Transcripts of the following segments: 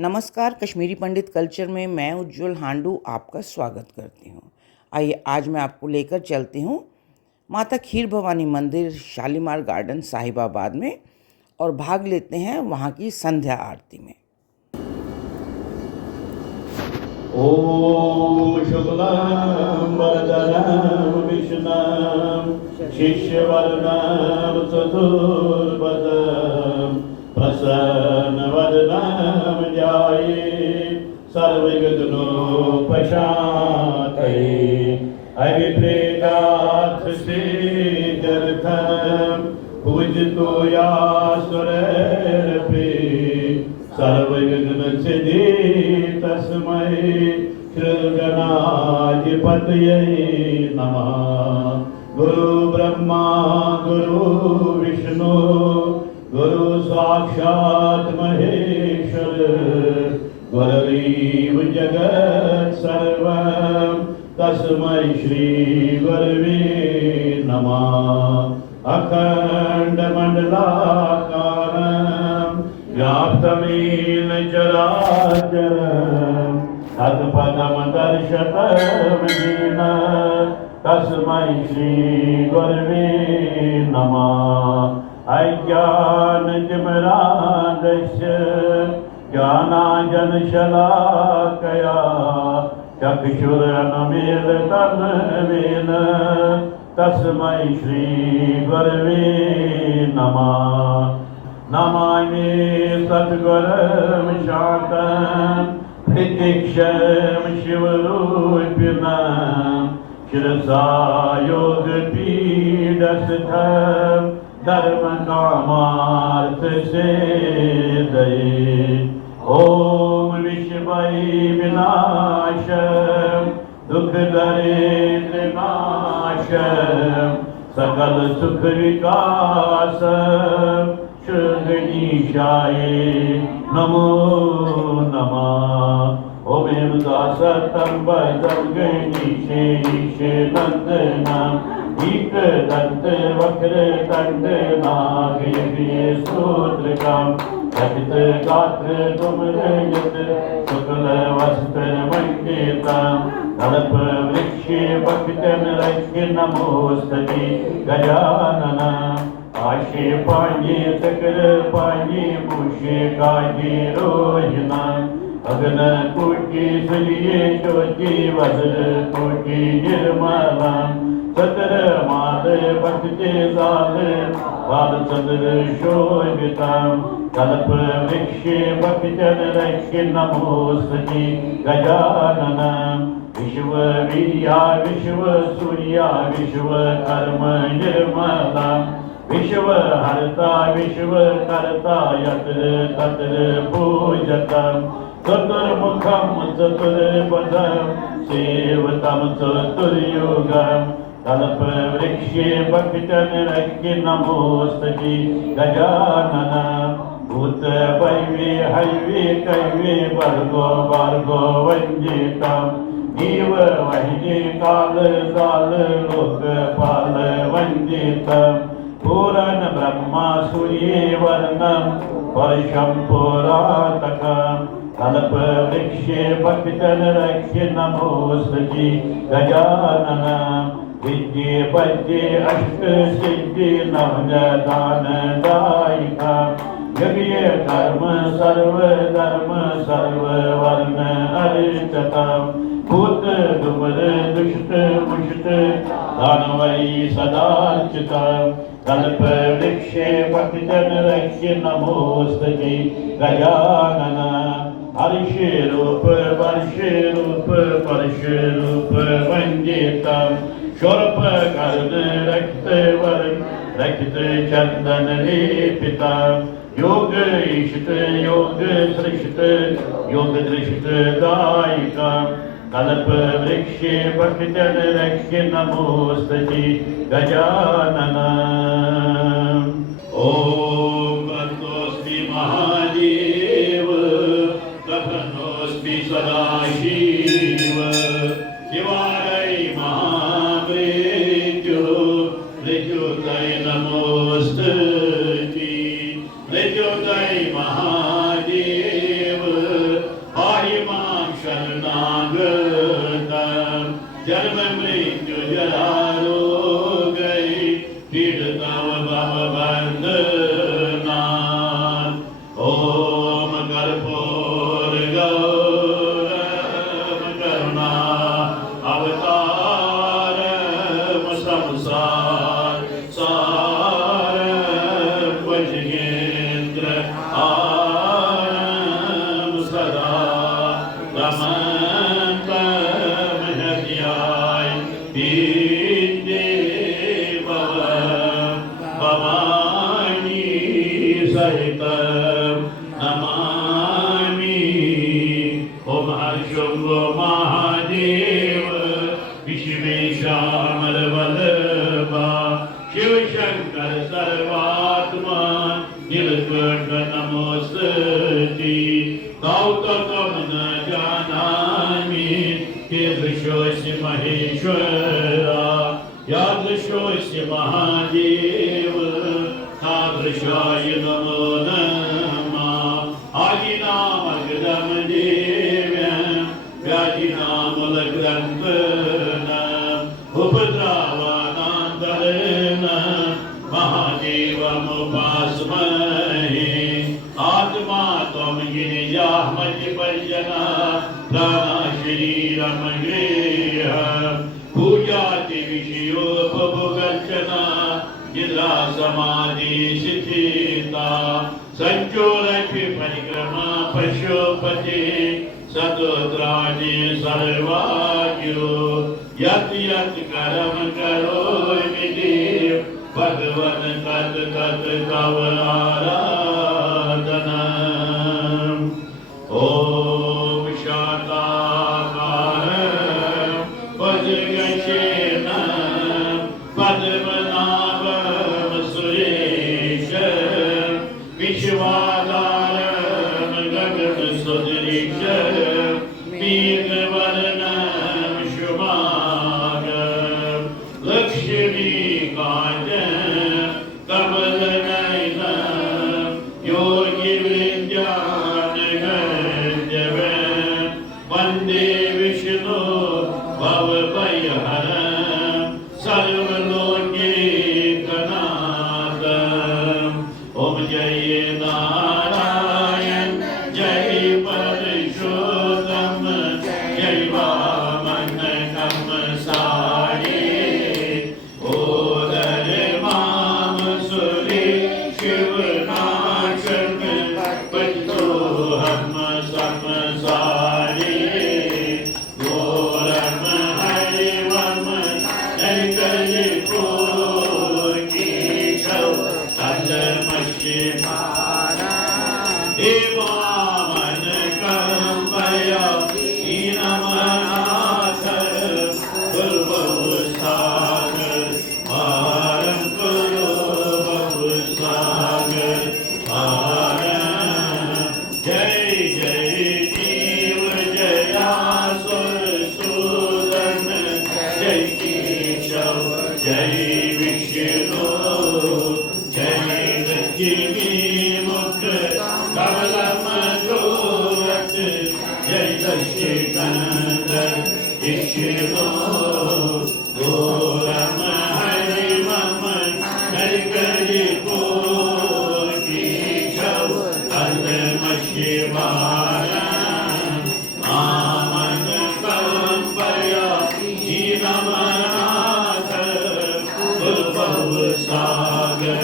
नमस्कार, कश्मीरी पंडित कल्चर में मैं उज्जवल हांडू आपका स्वागत करती हूँ। आइए आज मैं आपको लेकर चलती हूँ माता खीर भवानी मंदिर शालीमार गार्डन साहिबाबाद में और भाग लेते हैं वहाँ की संध्या आरती में। ओम शुक्लां वरदनं विष्णुं शिष्यवर्णं चतुर्भुजं प्रसन्नवदनं ध्यायेत् सर्वविघ्नोपशान्तये अभिप्रेतार्थसिद्ध्यर्थं पूजितो यासुरर्पि सर्वविघ्नसिद्धि तस्मै श्रीगणाधिपतये नमः। गुरु ब्रह्मा गुरु विष्णु गुरु साक्षात् महेश्वर गुरुरेव जगत् सर्वं तस्मै श्री गुरवे नमः। अखण्डमण्डलाकारं व्याप्तमेन चराचरं तत्पदं दर्शतं येन तस्मै श्री गुरवे नमः। अज्ञानतिमिरान्धस्य ज्ञानाञ्जनशलाकया चक्षुरुन्मीलितं येन तस्मै श्री गुरवे नमः। नमामि सद्गुरुं शान्तं प्रत्यक्षं शिवरूपिणं शिरसा योगपीठस्थं धर्मकामार्थसिद्धये। ॐ विश्वै विनाशं दुःखदरिद्रनाशं सकल सुखविकासं गणेशाय नमो नमः। ॐ दासतं वदं गणेशे ईशनन्दनं एकदन्त वक्रतुण्ड नागयज्ञ सूत्रकं रजतगात्र धूम्रयत शुक्लवस्त्रमण्डितं कल्पवृक्षे भक्तनरस्य नमोस्तुते गजाननम्। आशे पाये सकल पाये मुषे गाये रोहिणं अगन कोटि सलिये ज्योति वज्र कोटि निर्मलं सतर माल भक्ते जाल बाल चंद्र शोभितं कल्प वृक्षे भक्तन रक्ष नमोस्तुते गजाननम्। विश्व वीर्या विश्व सूर्या विश्व कर्म निर्मलं विश्व हर्ता विश्व कर्ता यत्र तत्र पूजकं चतुर्मुखं चतुर्भुजं सेवतं चतुर्युगं कल्पवृक्षे भक्तनरक्ष नमोस्तुते गजाननम्। भूत वैवे हैवे कैवे वर्गो वर्गो वञ्जितं जीव वैजे काल काल लोकपाल वञ्जितं पूरन ब्रह्मा सूर्ये वर्णं वर्षं पुरातकं कल्पवृक्षे भक्तनरक्ष नमोस्तुते गजाननम्। विद्ये पद्ये अष्टसिद्धि नवदानदायिकं यज्ञ कर्म सर्वधर्म सर्ववर्ण अर्चितं भूत धूम्र दुष्ट मुष्ट दानवै सदार्चितं कल्पवृक्षे भक्तनरक्ष नमोस्तुते गजाननम्। हर्षरूप वर्षरूप परशुरूप वन्दितं शूर्पकर्ण रक्तवर्ण रक्त चन्दन लेपितं योग ईशित योग सृष्ट योग दृष्ट दायिकं कल्पवृक्षे भक्तनरक्ष नमोस्तुते गजाननम्। ॐ बन्धोऽस्मि महादेव प्रसन्नोऽस्मि सदाशिव शिवाय महामृत्युः मृत्युञ्जय नमोस्तुते मृत्युञ्जय महादेव सहितं नमामि। ओम हर्षुंगो महादेव विश्वेशामरवल्लभा शिव शंकर सर्वात्मा नीलकंठ नमोस्तुते। तौ तत्त्वं न जानामि कीदृशोऽसि महेश्वरा यादृशोऽसि महादेव तादृशाय नमो नमः। आदिनामगदं देव्यं व्याधिनामलग्रन्थनम् उपद्रवानान्तरेण महादेवमुपास्महे। आत्मा त्वं गिरिजाः मध्यपर्जना प्राणः शरीरं गृह पूजाति विषयोपभोगर्चना निद्रा समाधि शिथिता संचोरपि परिक्रमा पशुपते सतोत्राणि सर्वाज्ञो यत् यत् कर्म करोमि देव भगवन् तत् तत् तव आराधनम्। ॐ शाताकारं भुजगशयनं पद्मनाभं सुरेशं विश्वाधारं गगनसदृशं मेघवर्णं शुभांगं लक्ष्मीकान्तं कमलनयनं योगिवृन्दावनगञ्जनं वन्दे विष्णु भवभयहरं सर्वलोकैकनाथम्। ॐ जय नारायण जय परशुराम जय वामन कमसारे ओदर माम सुरे शिवनाशक बंधो हम समसारे घोरम हरि मम नरकल कोटीशव कलमशि मारा हे वामन कंपया दीनमनाथ बहुसागर पारं करो बहुसागर पारं। जय जय देव जयासुर सूदन जय केशव जय विष्णु जय लक्ष्मी मुख कमलमधुरत जय दशकंदर विष्णु घोरम हरि मम नरकलि कोटीशव कलमशि मारं आमन कंपया दीनमनाथ बहुसागर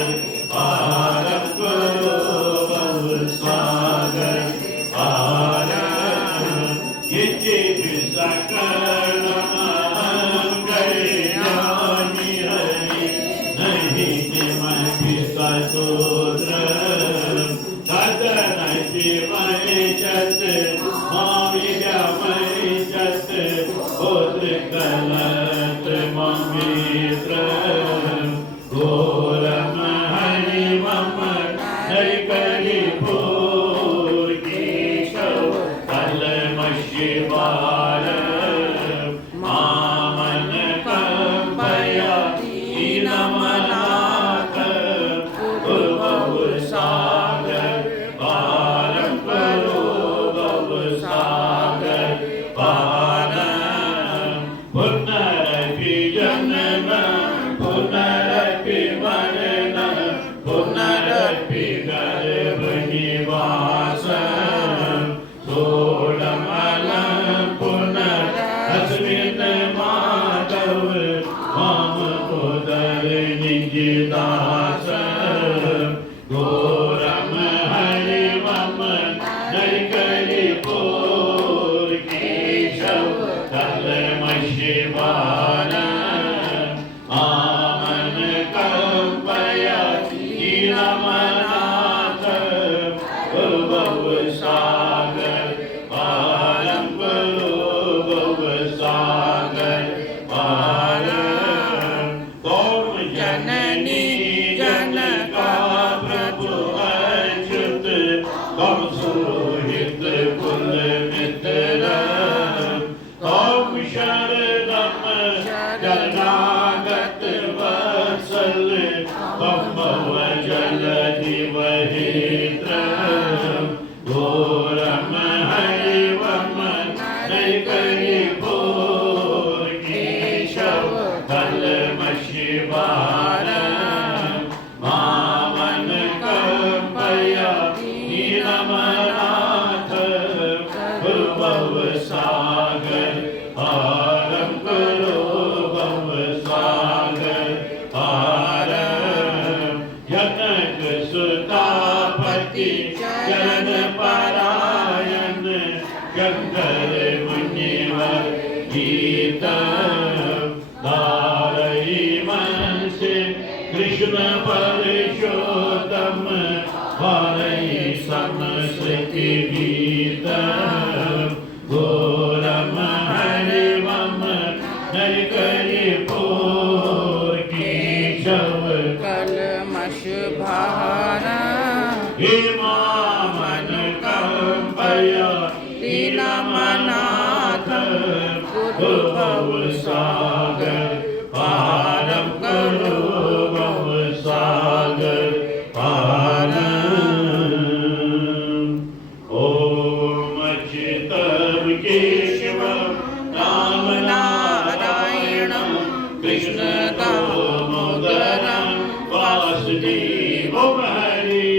पारं करो बहुसागर पारं। इति विसकलमहं कल्याणि हरि नहि किमपि सतोत्रं तदनशिमयचत् मामिदमयचत् होत्रकलत्रममित्रं घोरं हरि मम नरकलि कोटीशव कलमशि मारं आमन कंपया दीनमनाथ बहुसागर पारं करो बहुसागर पारं। पुनरपि जन्म पुनरपि मरण पुनरपि गर्भनिवासं सोढमलं पुनरस्मिन् माधव मम उदर निजदासं घोरं हरि मम नरकलि कोटीशव कलमशि मारं आमन कंपया दीनमनाथ कृष्ण परशोत्तम हरे संस्कृति गीत घोरम हरे मम नर करि पोर केशव कलमश भारा हे मन कंपय दीनमनाथ गुरु भव सागर पारम करो भव सागर पारम। ओम अच्युतम केशवम राम नारायणम कृष्ण दामोदरम वासुदेवम हरे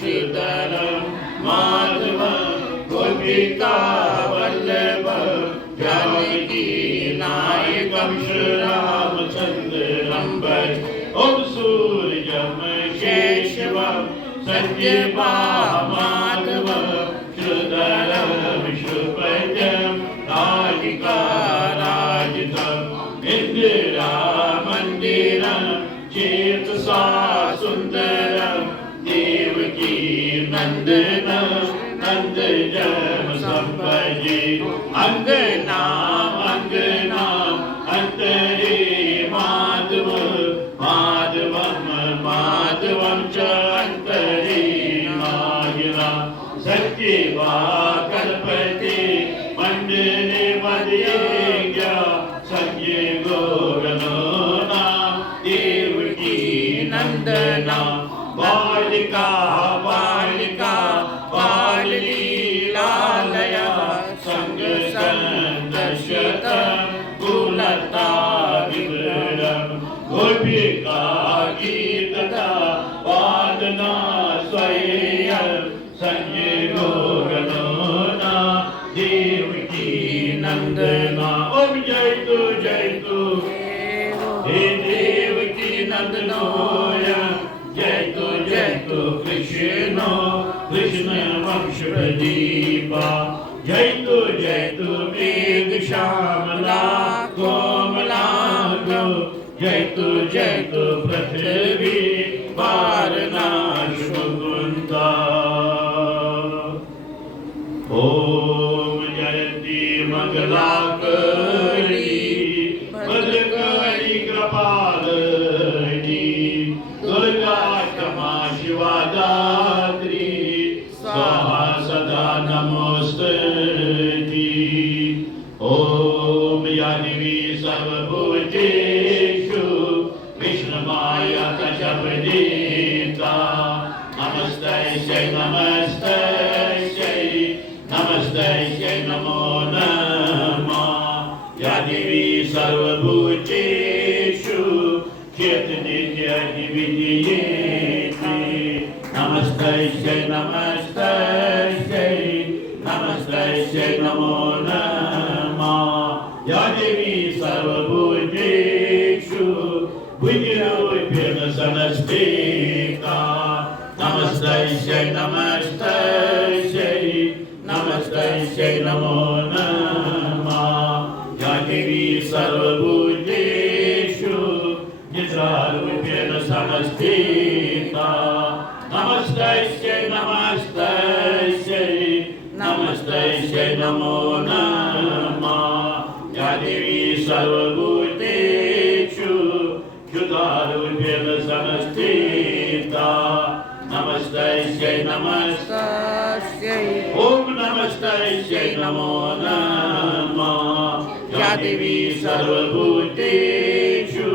श्रीधरम माधवम गोपिका वल्लभम जानकी नायकम श्री रामचंद्रम भज। ओम सूर्यम केशवम सत्यभामाधवम श्रीधरम शुभजम राधिका राजितम इंदिरा मंदिरम चेतसा सुंदरम देवकी नंदनम नंद जम संपजे अंगना अंगना अंतरे माधव माधवम माधवम च अंतरे नायना सत्यवा कल्पते मंडले मध्येज्ञा संजय गौरनो नाम देवकी नंदना बालिका बालिका बाल लीलालया संग संदर्शत कुलता विवरणम गोपिका गीतदा वादना स्वयं संजय गौरनो नाम देवकी नंदना। ओम जय तु हे देवकी नंदनोय जय तु कृष्ण कृष्ण वंश प्रदीपा जय तु मेघ श्यामला कोमलांगो जय तु पृथ्वी वारनाश मुकुंदा। ओम जयंती मंगला करी भद्रकाली कृपालनी दुर्गा क्षमा शिवा दात्री स्वाहा सदा नमोस्तुति। ओम या देवी सर्वभूतेषु विष्णुमाया कशपदेता नमस्तस्यै नमस्तस्यै नमस्तस्यै नमो नमः। या देवी सर्वभूतेषु चेतनित्यविद्येति नमस्तस्यै नमस्तस्यै नमस्तस्यै नमो नमः। या देवी सर्वभूतेषु बुद्धिरूपेण संस्थिता नमस्तस्यै नमस्तस्यै नमस्तस्यै नमो नमः। या देवी सर्वभूतेषु निद्रारूपेण संस्थिता नमस्तस्यै नमस्तस्यै नमस्तस्यै नमो नमः। या देवी सर्वभूतेषु क्षुधारूपेण संस्थिता नमस्तस्यै नमस्तस्यै ओम नमस्तस्यै नमो नमः। या देवी सर्वभूतेषु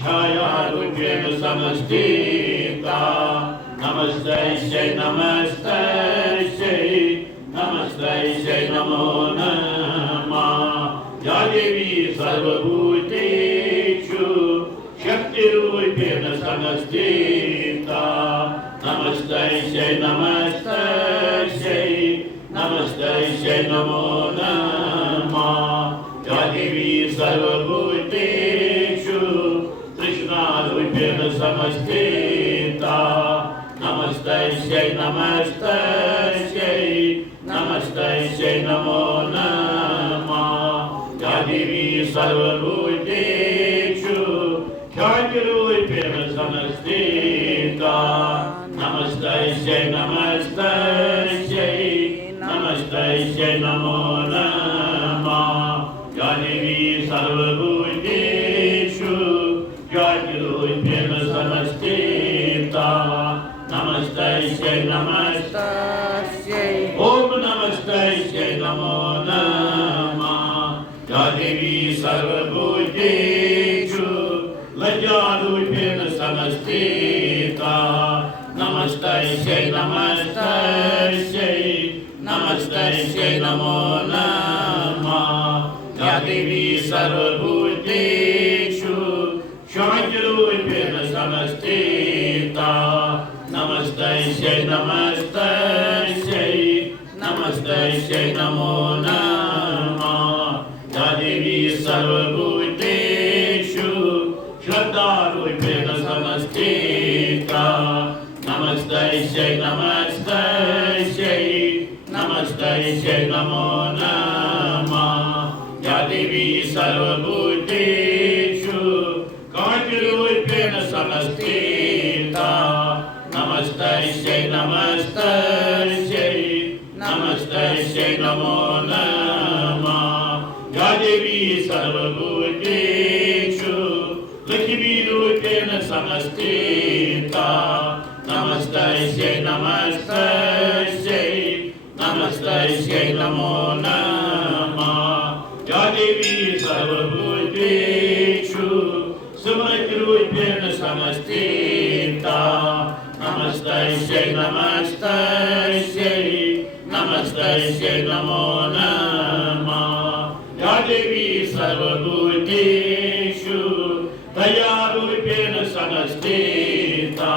छायारूपेण संस्थिता नमस्तस्यै नमस्तस्यै नमस्तस्यै नमो नमः। या देवी सर्वभूतेषु शक्तिरूपेण संस्थिता नमस्तस्यै नमस्तस्यै नमस्तस्यै नमो नमः। या देवी सर्वभूतेषु तृष्णारूपेण संस्थिता नमस्तस्यै नमस्तस्यै नमस्तस्यै नमो नमः। या देवी सर्वभूतेषु ख्यातिरूपेण संस्थिता समस्थिता नमस्तस्यै नमस्तस्यै नमस्तस्यै नमो नमः या देवी सर्वभूतेषु ज्योतिरूपेण समस्थिता नमस्तस्यै नमस्तस्यै ॐ नमस्तस्यै नमो नमः या देवी सर्वभूतेषु लज्जारूपेण समस्थिता नमस्तस्यै नमस्तस्यै नमस्तस्यै नमो नमः या देवी सर्वभूतेषु शान्तिरूपेण समस्थिता नमस्तस्यै नमस्तस्यै नमस्तस्यै नमो नमः या देवी सर्वभूतेषु श्रद्धारूपेण समस्थिता नमस्तस्यै नमस्तस्यै नमस्तस्यै नमो नमः या देवी सर्वभूतेषु कान्तिरूपेण समस्थिता नमस्तस्यै नमस्तस्यै नमस्तस्यै नमो नमः या देवी सर्वभूतेषु लक्ष्मीरूपेण समस्थिता नमस्तस्यै नमस्तस्यै नमस्तस्यै नमो नमः या देवी सर्वभूतेषु समृद्धिरूपेण समस्थिता नमस्तस्यै नमस्तस्यै नमस्तस्यै नमो नमः या देवी सर्वभूतेषु दयारूपेण समस्थिता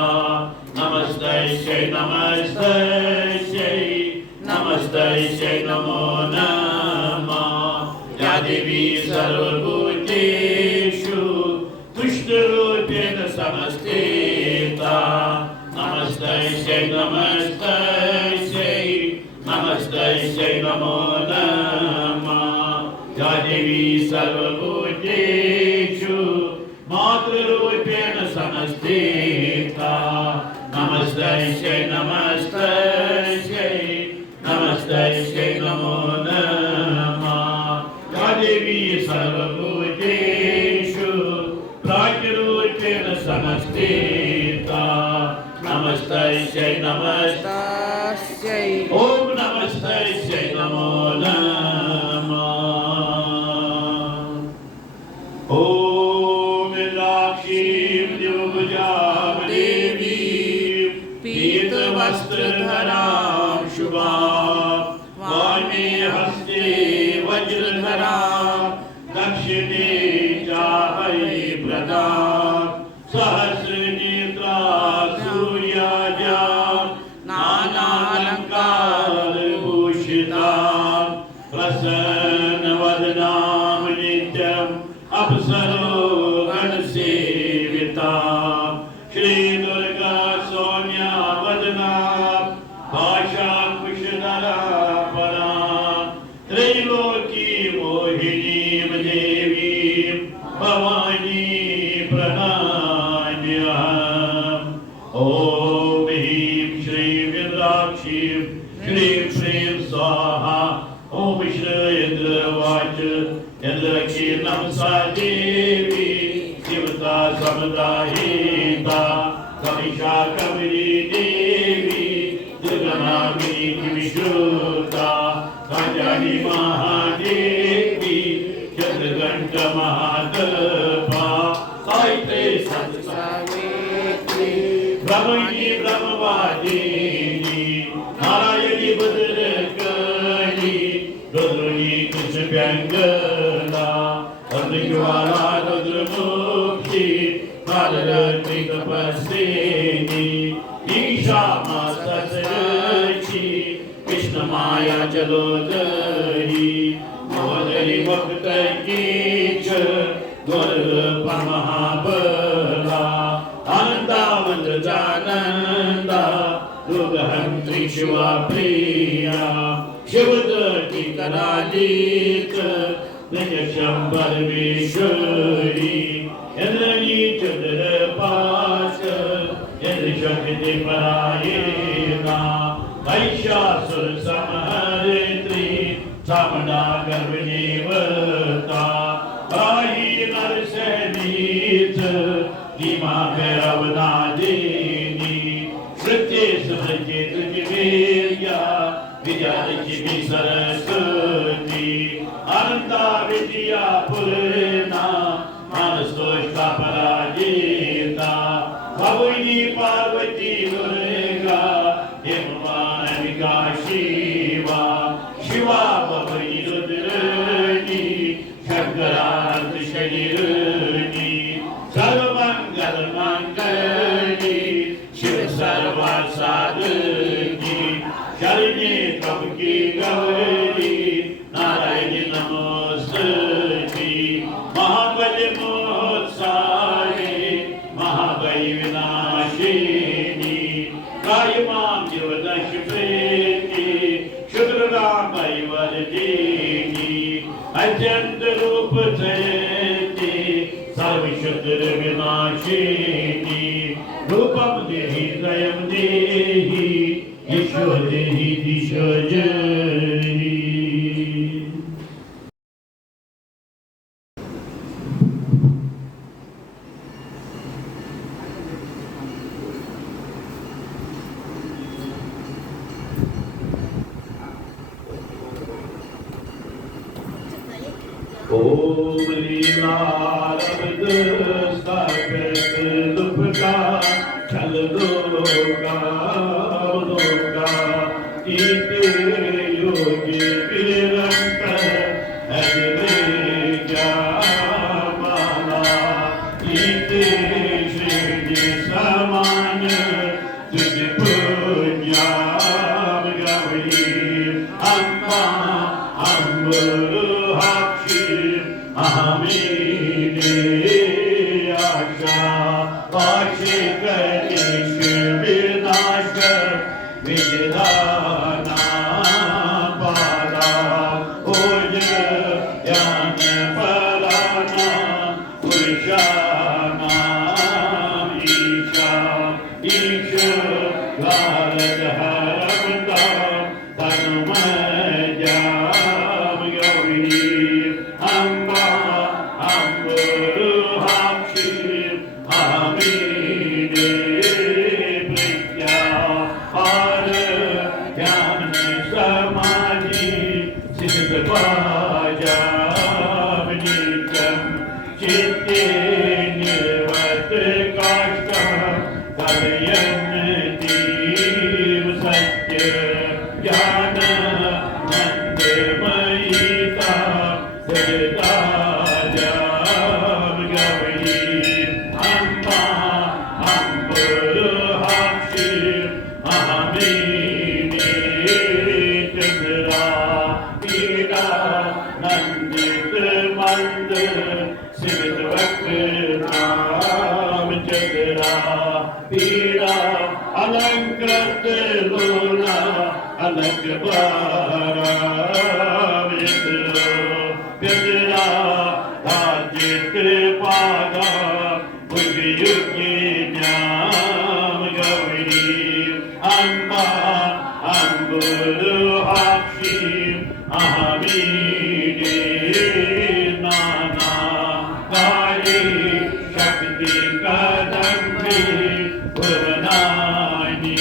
नमस्तस्यै नमस्तस्यै नमस्तस्यै नमो नमः या देवी सर्वभूतेषु तुष्टरूपेण समस्थिता नमस्तस्यै नमस्तस्यै नमस्तस्यै नमो नमः या देवी सर्वभूतेषु मातृरूपेण समस्थिता नमस्तस्यै नमस्तस्यै नमस्तस्यै नमो नमः या देवी सर्वभूतेषु प्राज्ञरूपेण समस्थिता नमस्तस्यै नमस्तस्यै ॐ नमस्तस्यै नमो नमः ॐ मीनाक्षीं द्विभुजां देवीं पीतवस्त्रधरां शुभां वामे हस्ते वज्रधरां दक्षिणे चापरिप्रदां सहस्रनेत्रां सूर्याजां नानालङ्कारभूषितां प्रसन्नवदनां नित्यम् अप्सरो गणसेवितां श्रीदुर्गा सौम्या वदना भाषाकुशधरा परां त्रैलोकी मोहिनीं देवीं भवानी प्रणमाम्यहम् ॐ ह्रीं श्रीं विद्राक्षीं श्रीं श्रीं स्वाहा ॐ श्रीन्द्रवाच इंद्रकीर्णं सा देवी शिवता समुदायिता समिषा कमली देवी दुर्गमामिनी विश्रुता काजानी महादेवी चंद्रघंट महातपा साहित्य सत्सावित्री ब्रह्मणी ब्रह्मवादिनी नारायणी भद्रकाली रुद्रणी कृष्णव्यंगला रुद्रज्वाला रुद्रमुखी कालरात्रि तपस्विनी ईशा मासरक्षी कृष्णमाया जलोदरी मोदरी भक्तकी च महाबला आनंदावंत जानंदा दुर्गहंत्री शिवा प्रिया शिवदती करालीक निजशंभरमेश्वरी इंद्रनी चंद्र पाश यदि शक्ति परायेगा महिषासुर संहर्त्री चामुंडा गर्भदेवता आई नरसैनीच धीमा भैरवनादिनी श्रुते सुभजे तुझमेया विद्यालक्ष्मी सरस्वती अनंता विद्या पूर्णा मानसोष्टा पराजिता भगवती पार्वती दुर्गा हेममानविका शिवा शिवा भगवती रुद्रनी शंकरार्थ शरीरनी सर्वमंगल मंगली शिव सर्वसाधकी शरण्ये त्र्यंबके गौरी नारायणी नमोस्तुते महाबले मोत्सारे महाभय विनाशिनी कायमां जीवदशप्रेति शुक्ररामय वरदेनी अत्यंत रूप जयति सर्वशुद्र विनाशिनी रूपं देहि दयं देहि ईश्वर देहि दिशो जहि ओम लीलारब्द स्थापित दुपका छल दोगा ईते योगी विरंकर हजरे माला ईते श्री समान तुझ पुण्या गवई अम्मा अम्बर आमीने आशा पाशे कलेश विनाश विधाना पाला ओज ज्ञान पराना पुरुषाना ईशा ईश भारत हरमता तन्मय जाम गौरी अम्बा अम्बरुहाक्षी आमीने प्रज्ञा पार ज्ञान समाधि सिद्ध पाजावनिकं चित्ते निर्वत काष्ठः कलयन् जीव सत्य ज्ञान मंदमयिता सदा जाम गवई अम्बा अम्बरुहाक्षी आमीने चंद्रा पीड़ा नंदित मंद सिद्ध वक्र नाम चंद्रा पीड़ा अलंकृत लोला अलग बारा चंद्रा धार्जित पादा भुज युगे न्याम गौरी अम्बा अम्बरुहाक्षी आमीने नाना काली शक्ति कदम्बी पूर्णानी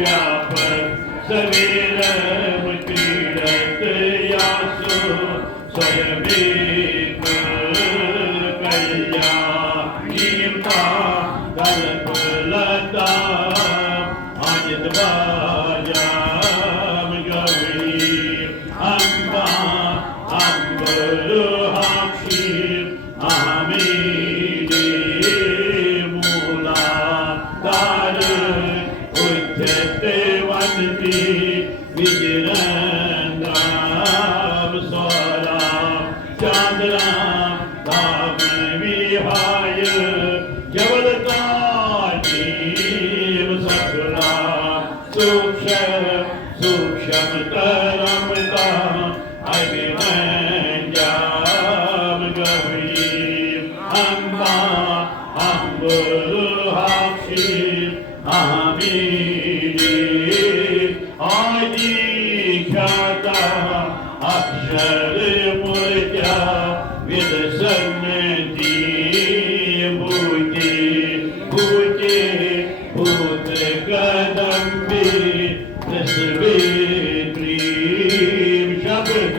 व्यापक सवेर मुक्तिरत यासो स्वयमेव कल्याणीता कल्पलता आजितवाजाम गौरी अम्बा अम्बरुहाक्षी आमीने मूला दार उच्चत वन्ति विजयन्द्राम स्वरा चांद्रा धाम विहाय जवलता जीव सकुला Amini Adi Khata Akshar Murtya Vidasannati Bhuti Bhuti Bhut Kadambi Tasvitri Shabd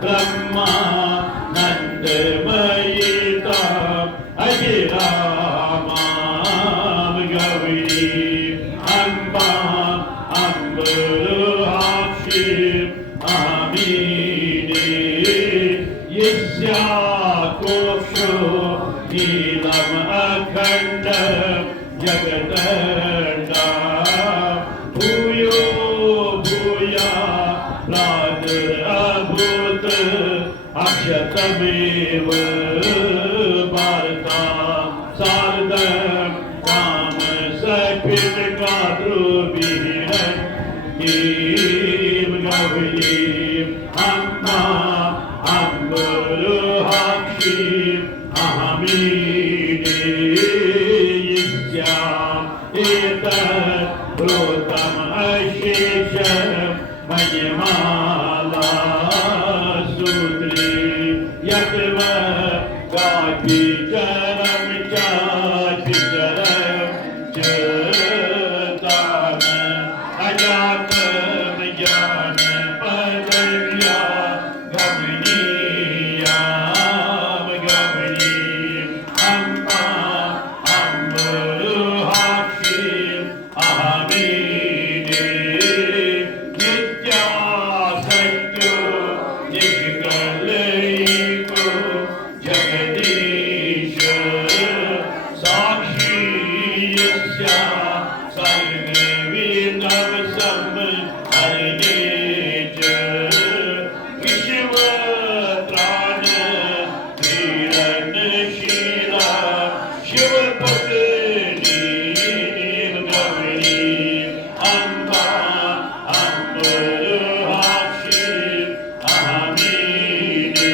Brahma Nandamayita Ajirama Gavini Amba Ambarakshi Amini Yisya Kosho Nilam Akhanda Jagatanda Bhuyo Bhuya Radha Abhut Akshatameva Bharata Sardam Ram Sakit Kadrubhiran Kim Gavinim Amma Ambarakshi Ahamini Yisyam Etat Rotam Ashesham Manimala Sutri Yatva Gati Charam Chati Charam Chatam Ajatam Jana Padaya Gaviniyam Gavinim Amma Ambarakshim Ahamini Nitya Satyo Nishkalaiko Jagadisha Sakshi Yasya Sarge Vinavasam Harineja Vishwatrana Dhirana Shila Shivapatani Gavini Amba Ambarakshi Ahamini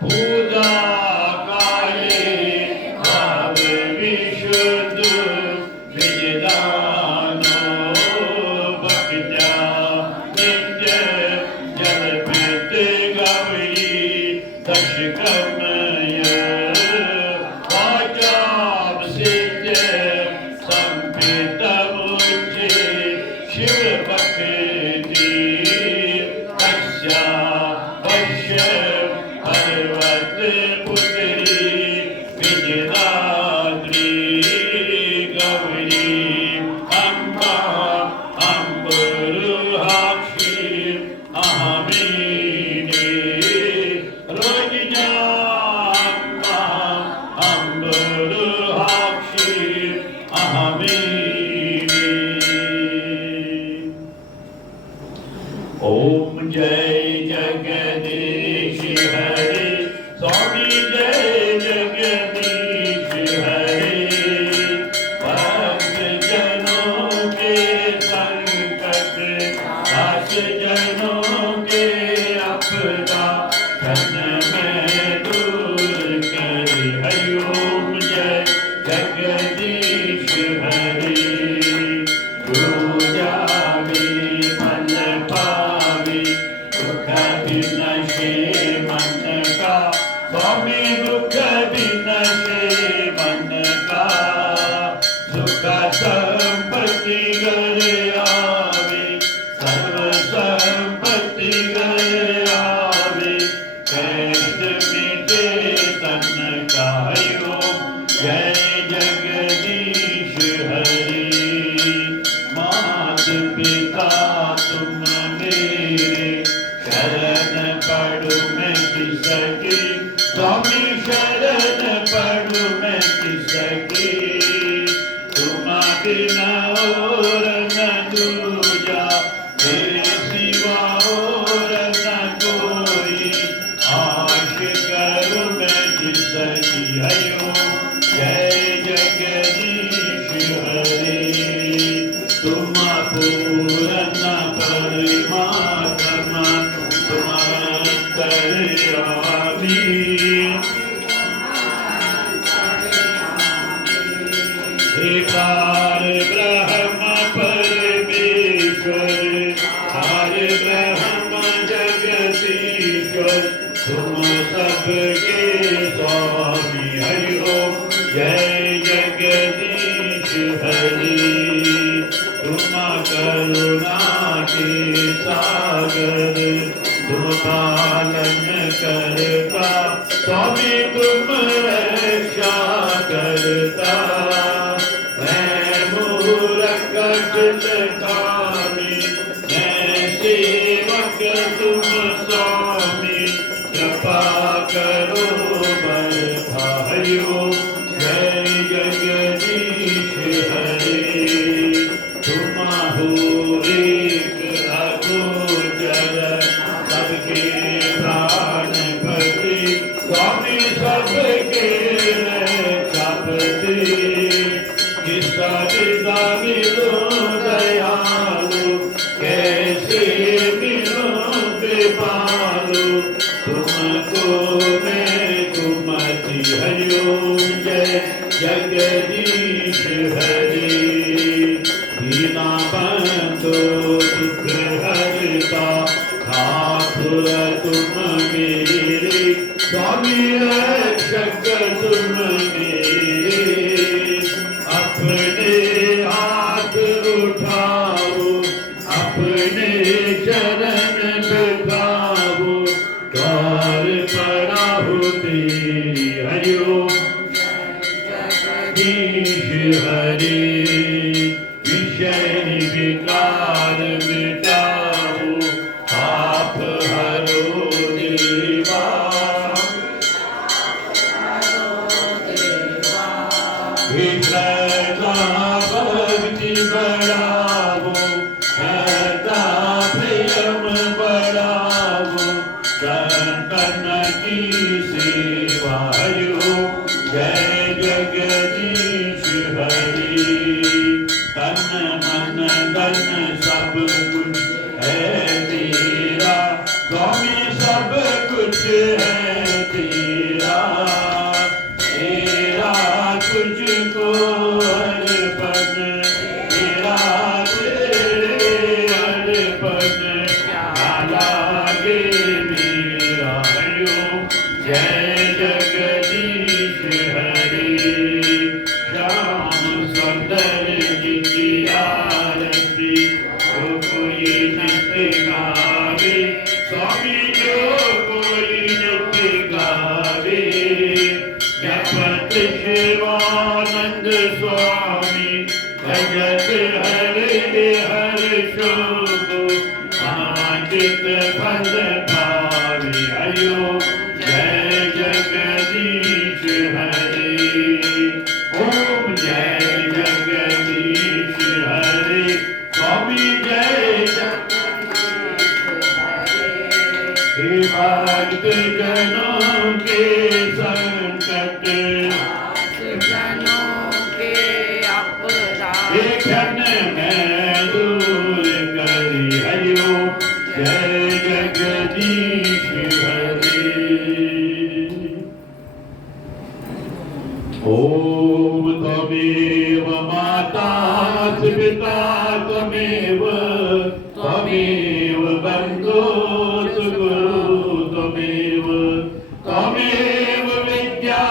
Bhuda Kale Bhava Vishuddha Vijidano Bhaktya Nitya Jalapite Gavini Dashikamaya Vajam Sitya Sampita Muche Shiva Bhakti Tasya Vashyam Parvati Putri Vijayadri Gavini Amba Ambarakshi Ahamini Rajya Amba Ambarakshi Ahamini Om Jai Jagadish Hari Swami Jai Jagadish Hari Bhakt हे पार ब्रह्म परमेश्वर पार ब्रह्म जगदीश्वर तुम सबके स्वामी हरि ओम जय जगदीश हरि तुम करुणा के सागर तुम पालन करता स्वामी तुम रक्षा करता मैं मूरख कामी मैं सेवक तुम स्वामी कृपा करो बरभायो जय जगदीश हरे तुम हो एक अगोचर सबके प्राण पति स्वामी सबके रक्षापति किसका मिलो दयालु कैसे मिलो कृपालु तुमको मैं कुमति हरिओम जय जगदीश हरि दीना बंधो दुख हरता ठाकुर तुम मेरे स्वामी रक्षक तुम मेरे अपने हाथ उठाओ अपने चरण झुकाओ द्वार पड़ा होते हरिओम जगदीश हरे विषय विकार मिटाओ पाप हरो देवा श्रद्धा भक्ति बढ़ावो श्रद्धा प्रेम बढ़ावो संतन की सेवा हरिओ जय जगदीश हरि तन मन धन सब कुछ है तेरा स्वामी सब कुछ है तेरा तेरा तुझको अर्पण तेरा तेरे अर्पण क्या लागे मेरा हरिओम जय जगदीश हरि श्याम सुंदर जी की आरती जो कोई नित्य गावे स्वामी जो कोई नित्य गावे जपत शिवानंद स्वामी भजत हरे हर शोभो आचित फल पावे हरिओम जय जगदीश हरे ओम जय जगदीश हरे स्वामी जय हे भक्त जनों के संकट जनों के अपराध एक क्षण में दूर करी हरिओम जय जगदीश हरे ओम त्वमेव माता पिता त्वमेव त्वमेव बन्धो गुरु त्वमेव त्वमेव विद्या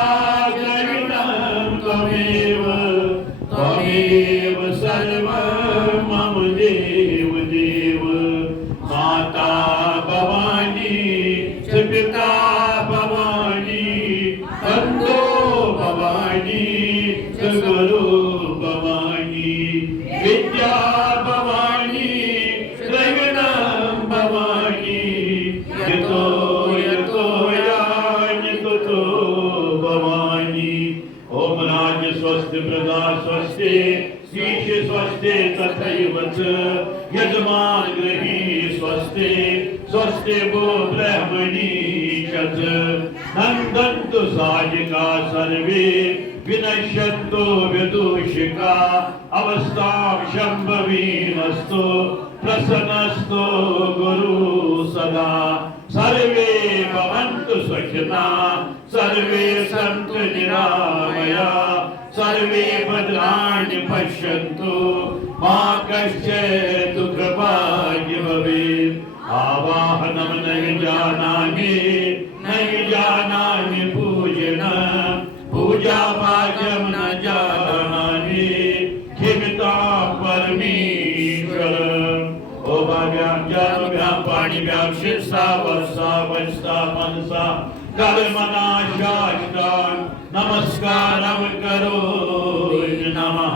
द्रविणं त्वमेव त्वमेव सर्वं मम देव देव माता भवानी पिता भवानी बन्धो भवानी गुरु भवानी विद्या भवानी द्रविणं भवानी यतो यतो यान्यतो भवानी ओम राज स्वस्ति प्रजा स्वस्ति शीश स्वस्ति तथैव च यजमान गृही स्वस्ति स्वस्ति वो ब्रह्मणी च नन्दन्तु सायिका सर्वे विनश्यन्तो विदूषिका अवस्थां शम्भवीमस्तु प्रसन्नस्तु गुरु सदा सर्वे भवन्तु सुखिनः सर्वे सन्तु निरामया सर्वे भद्राणि पश्यन्तु मा कश्चित् दुःखभाग् भवेत्। आवाहनं न जानामि पूजनं पूजाभाग्यं न जानामि क्षम्यतां परमेश्वर। ओभाभ्यां जानुभ्यां पाणिभ्यां शिरसा वरसा वचसा मनसा कर्मणा शास्त्रान् नमस्कारं करोमि नमः।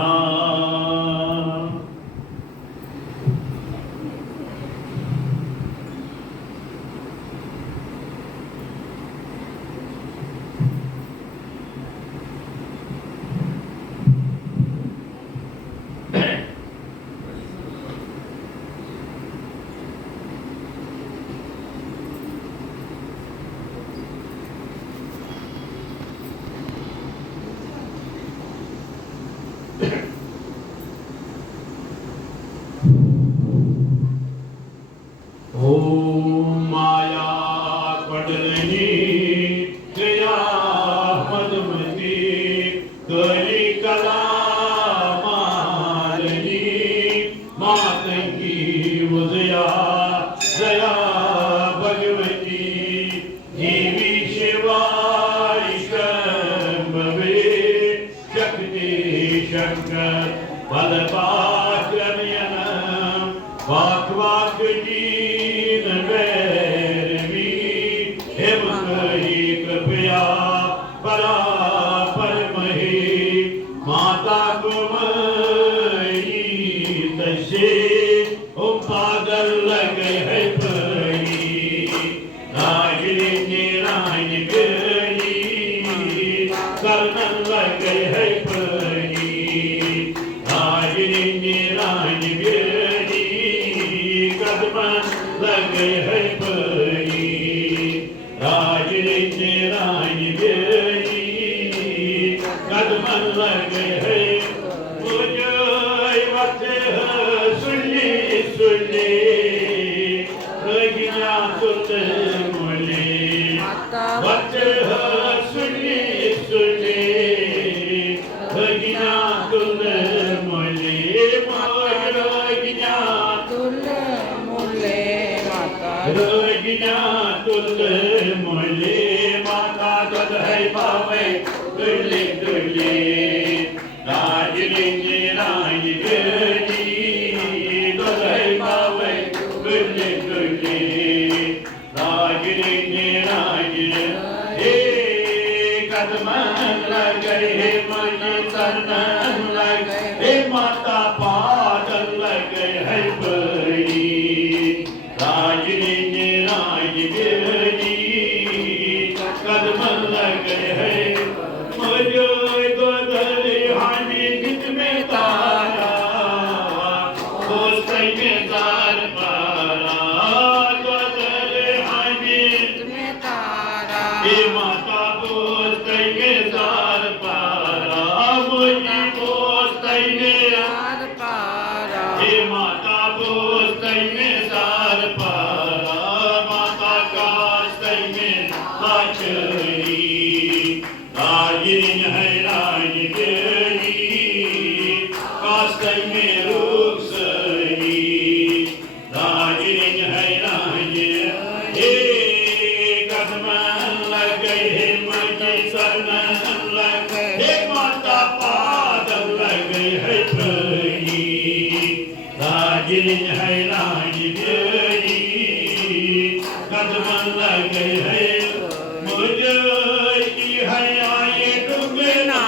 ओम माया पडलनी जया मधुमती कली कला मालनी मात की उदया जया भगवती देवी शिवाय शंभवे शक्ति शंकर बलपाक्रमयन वाक कृपया परा परमहि माता कुमारी तसे ओ पागल लगे है परी रागिनी रानी गरी कर्णन लगे है परी रागिनी रानी गरी कदमन लगे है परी राजनी रानी बेरी कदमन लगे है मुझे वते सुनी सुनी रगिया तुते मोले वते सुनी सुनी रगिया तुते मोले रगिया तुले मोले माता रगिया तुले मोले माता दद है पावे तुले तुले राजनी रानी बेरी दद है पावे तुले तुले राजनी रानी हे कदमन लगे हे मन तन लगे हे माता पादल लगे है परी राजनी रानी बेरी कदमन लगे है मुझे गोदर हानि गीत में तारा दोस्त में तार पारा गोदर हानि गीत में तारा हे माता दोस्त में तार पारा मुझे दोस्त में तार पारा हे माता दोस्त में तार पारा माता कास्त में बाचरी रागिनी है रानी बेरी कास्त में रूप सरी रागिनी है रानी हे कदमन लगे हे मजी सरन लगे हे माता पादल लगे है परी रागिनी है रानी बेरी कदमन लगे है मुझे की है आए डूबना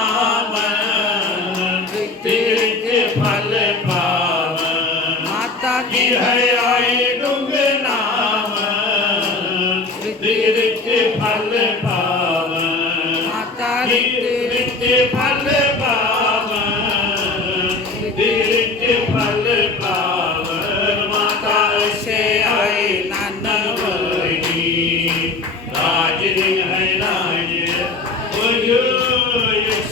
तीर्थ फल पावन माता की है आए डूबना तीर्थ फल पावन माता तीर्थ फल पावन तीर्थ फल पावन माता से आए नानवरी राजनी है राज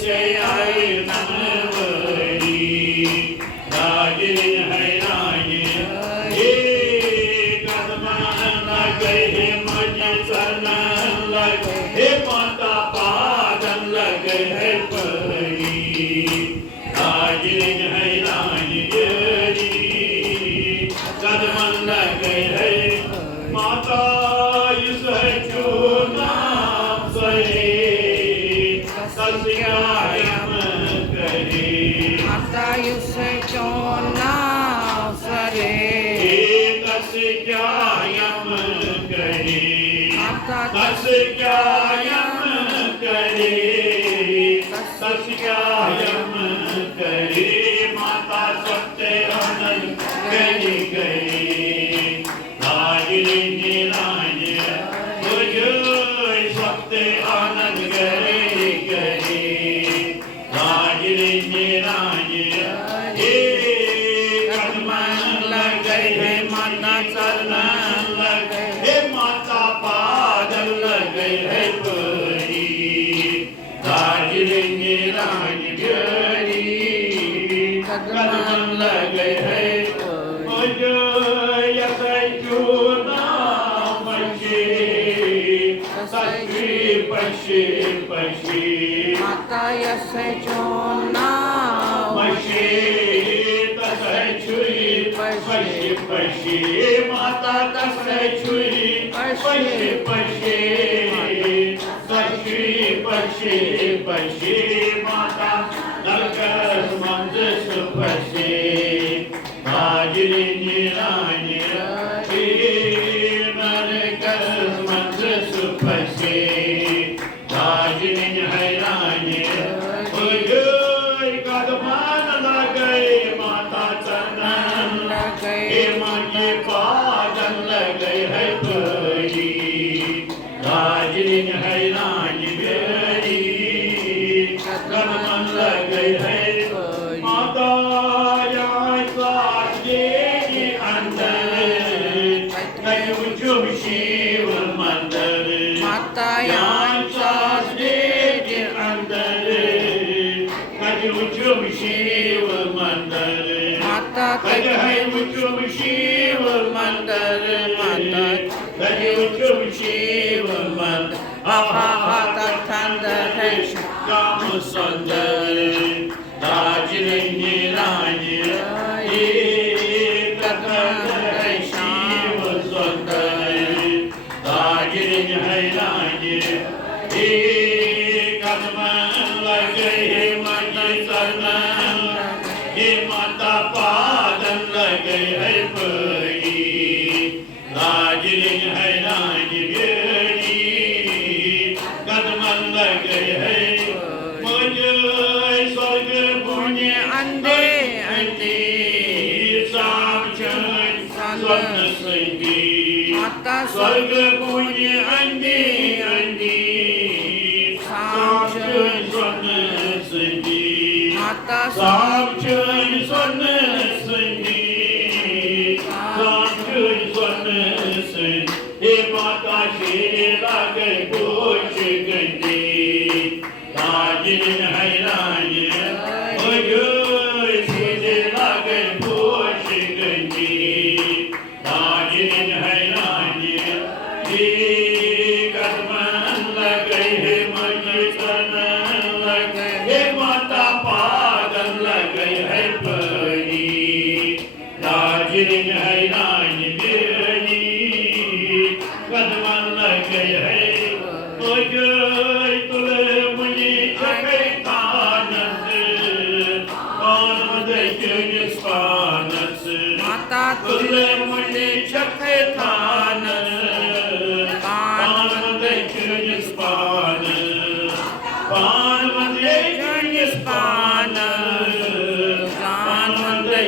से आए नानवरी राजनी है राज हे दार्जिलिंग है रानी गरी कदमन लगे है माता इस है नाम सहे सस्यायम करे माता युस चोना सरे सस्यायम करे माता सस्यायम करे सस्यायम करे माता सत्य आनंद गई गई दार्जिलिंग रानी सत्य आनंद गई गई दार्जिलिंग रानी कदमन लगे है माता चरण लगे हे माता पादल लगे है परी दार्जिलिंग रानी गरी कदमन लगे है पशे पशे माता यस चोना पशे तसै छुई पशे पशे माता तसै छुई पशे पशे तसै पशे पशे माता नरकस मंजस पशे दार्जिलिंग रानी नरकस मंजस पशे दार्जिलिंग है रानी कदमन लगे माता चरण लगे हे माते पादन लगे है परी दार्जिलिंग है रानी गरी कदमन लगे है माता अंदर कयुजुम शिव मंदिर माता अंदर कयुजुम शिव मंदिर माता कयुजुम शिव मंदिर माता कयुजुम शिव मंदिर आहा तथंदर है काम सुंदर दार्जिलिंग रानी शिव सुंदर दार्जिलिंग है रानी कदमन लगे हे माता चरण हे माता पादन लगे है परी दार्जिलिंग है रानी गरी कदमन लगे है मुझे स्वर्ग पुण्य अंधे अंधे स्वप्न संगी माता स्वर्ग पुण्य अंधी अंधी स्वप्न संगी माता साक्षर स्वप्न संगी साक्षर स्वप्न संगी हे माता शेरे लागे पोष गंदी दार्जिलिंग है रानी शेरे लागे पोष गंदी दार्जिलिंग है रानी कदमन लगे हे मन चरण लगे हे माता पादन लगे है परी दार्जिलिंग है रानी गरी कदमन लगे है तुले मुझे चके कानस कान दे स्वानस माता तुले मुझे चके कानस पान दे स्वान पान दे स्वान पान दे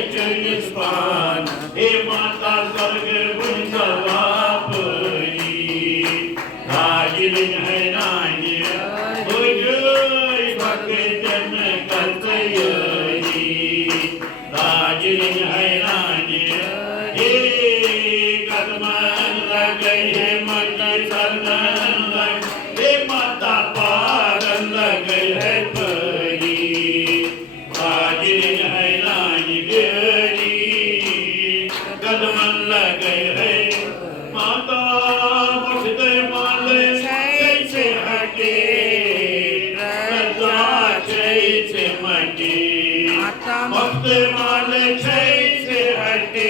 स्वान हे माता स्वर्ग गुंजला दार्जिलिंग है रानी भक्तन करतयी दार्जिलिंग है रानी कदमन लगे हे माता चरण लगे हे माता पादन लगे है परी दार्जिलिंग है रानी गरी कदमन लगे है माता माल छैसे हटे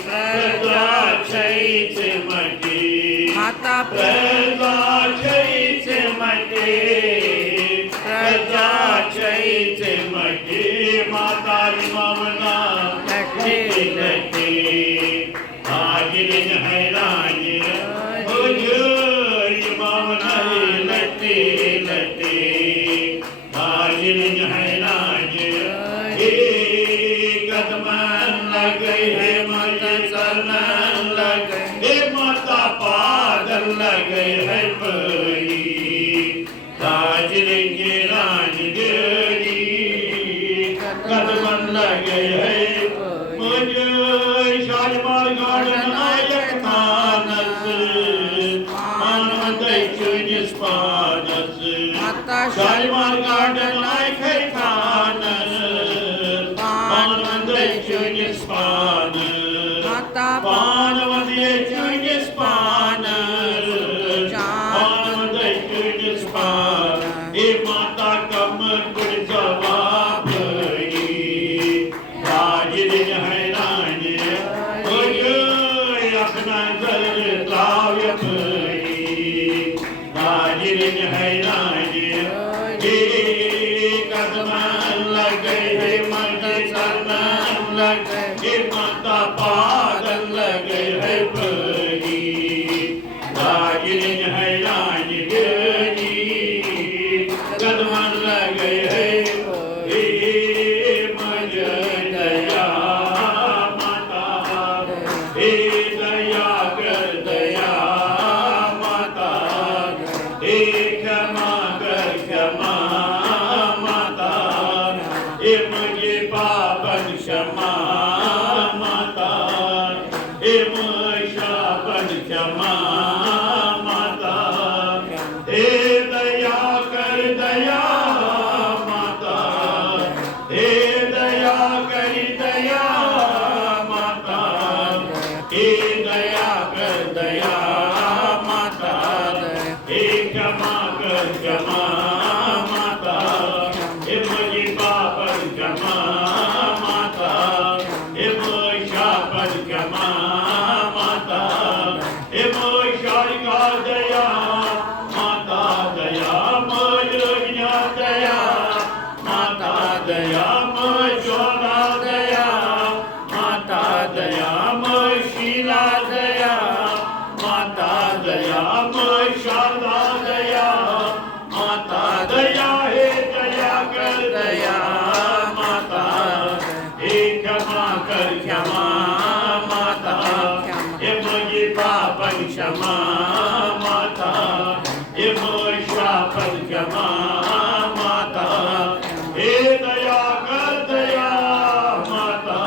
प्रजा छैसे मटे माता प्रजा छैसे मटे प्रजा छैसे मटे माता ममना लटे लटे हाजिर है राज हुजूर ममना लटे लटे हाजिर है राज कदमन लगे है मत चलन लगे हे माता पादल लगे है परी ताजरेंगे राजगिरी कदमन लगे है मुझे शालीमार गार्डन आयक थानस मानवंत चुनिस पानस शालीमार गार्डन आयक थानस मानवंत चुनिस पानस पानवंत चुनिस पानस पानवंत चुनिस पानस हे माता कम कुड़ जवाब राजरिन है राज अपना जल काव्य राजरिन है राज कदमन लगे है मत चलन लगे हे माता पादल लगे है परी राजरिन है राज कदमन लगे है दया माता हे दया कर दया माता हे क्षमा कर क्षमा माता हे मुझे पापन क्षमा माता हे शापन क्षमा माता हे दया कर दया माता हे दया कर दया माता हे दया कर दया माता हे क्षमा कर क्षमा माता हे मुझे पापन क्षमा माता हे शापन क्षमा माता हे शारिका दया माता दया मोजना दया माता दया मोजोना दया माता दया मोशीला दया माता दया मोशारदा दया माता दया हे दया कर दया माता हे क्षमा कर क्षमा माता हे मुझे पापन क्षमा माता हे शापन क्षमा माता हे दया कर दया माता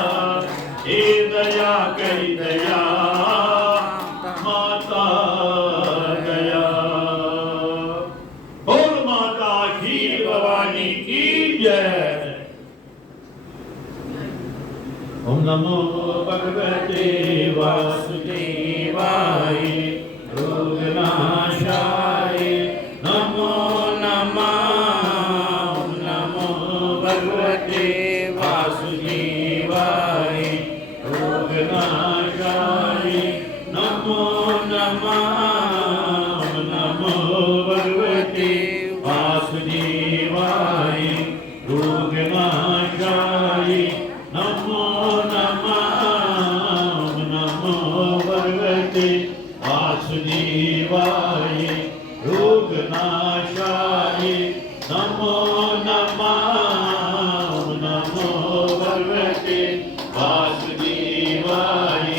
हे दया कर दया माता दया बोल माता खीर भवानी की जय। ओम नमो भगवते वासुदेवाय रोगनाशाय नमो नमः। ओम नमो भगवते वासुदेवाय रोगनाशाय नमो नमः। ओम नमो भगवते वासुदेवाय रोगनाशाय नमो नमः। ओम नमो भगवते वासुदेवाय रोगनाशाय नमो नमः। ओम नमो भगवते वासुदेवाय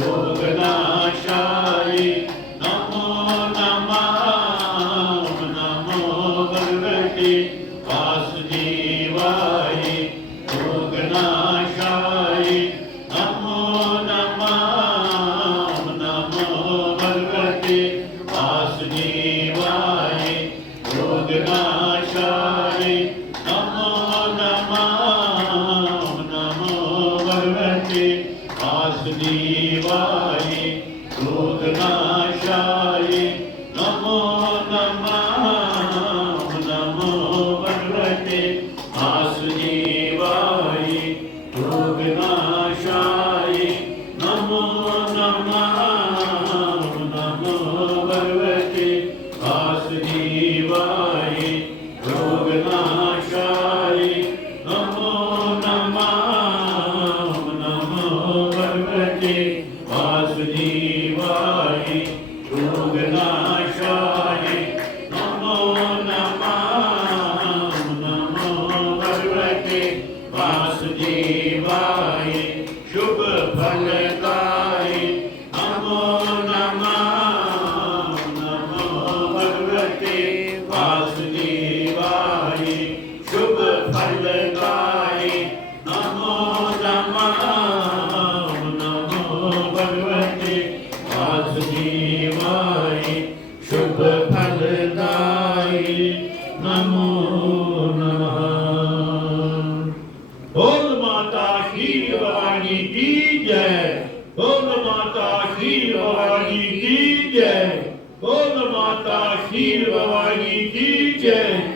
रोगनाशाय नमो नमः। ओम नमो भगवते वासुदेवाय रोगनाशाय नमो नमः। ओम नमो भगवते वासुदेवाय रोगनाशाय नमो नमः। ओम नमो भगवते वासुदेवाय रोगनाशाय नमो नमः। ओम नमो भगवते वासुदेवाय वासुदेवाय शुभ फलदाय नमो नमः नमो भगवते वासुदेवाय शुभ फलदाय नमो नमः नमो भगवते वासुदेवाय शुभ फलदाय नमो नमः। बोल माता खीर भवानी की जय, बोल माता खीर भवानी की जय, बोल माता खीर भवानी की जय।